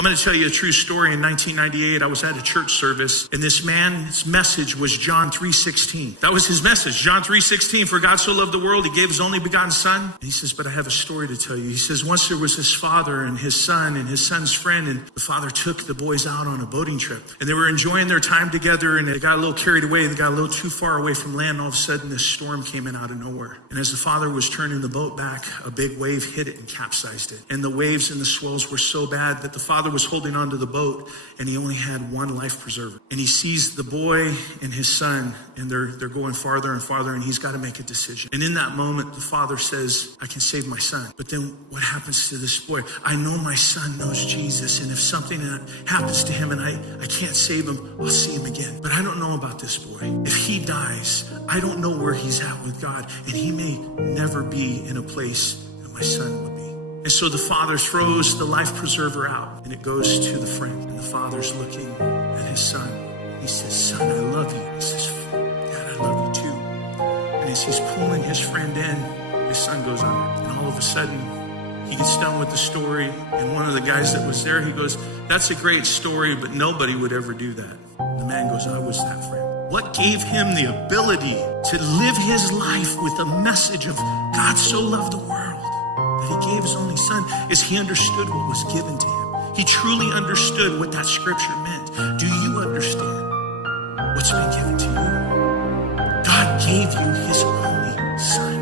I'm going to tell you a true story. In 1998, I was at a church service, and this man's message was John 3:16. That was his message, John 3:16. For God so loved the world, he gave his only begotten son. And he says, but I have a story to tell you. He says, once there was his father and his son's friend, and the father took the boys out on a boating trip. And they were enjoying their time together, and they got a little carried away. They got a little too far away from land. And all of a sudden, this storm came in out of nowhere. And as the father was turning the boat back, a big wave hit it and capsized it. And the waves and the swells were so bad that the father was holding onto the boat, and he only had one life preserver. And he sees the boy and his son, and they're going farther and farther, and he's got to make a decision. And in that moment, the father says, I can save my son. But then what happens to this boy? I know my son knows Jesus, and if something happens to him and I can't save him, I'll see him again. But I don't know about this boy. If he dies, I don't know where he's at with God, and he may never be in a place that my son would be. And so the father throws the life preserver out, and it goes to the friend. And the father's looking at his son. He says, son, I love you. He says, Dad, I love you too. And as he's pulling his friend in, his son goes under. And all of a sudden, he gets done with the story. And one of the guys that was there, he goes, that's a great story, but nobody would ever do that. And the man goes, I was that friend. What gave him the ability to live his life with a message of God so loved the world that he gave his only son is he understood what was given to him. He truly understood what that scripture meant. Do you understand what's been given to you? God gave you his only son.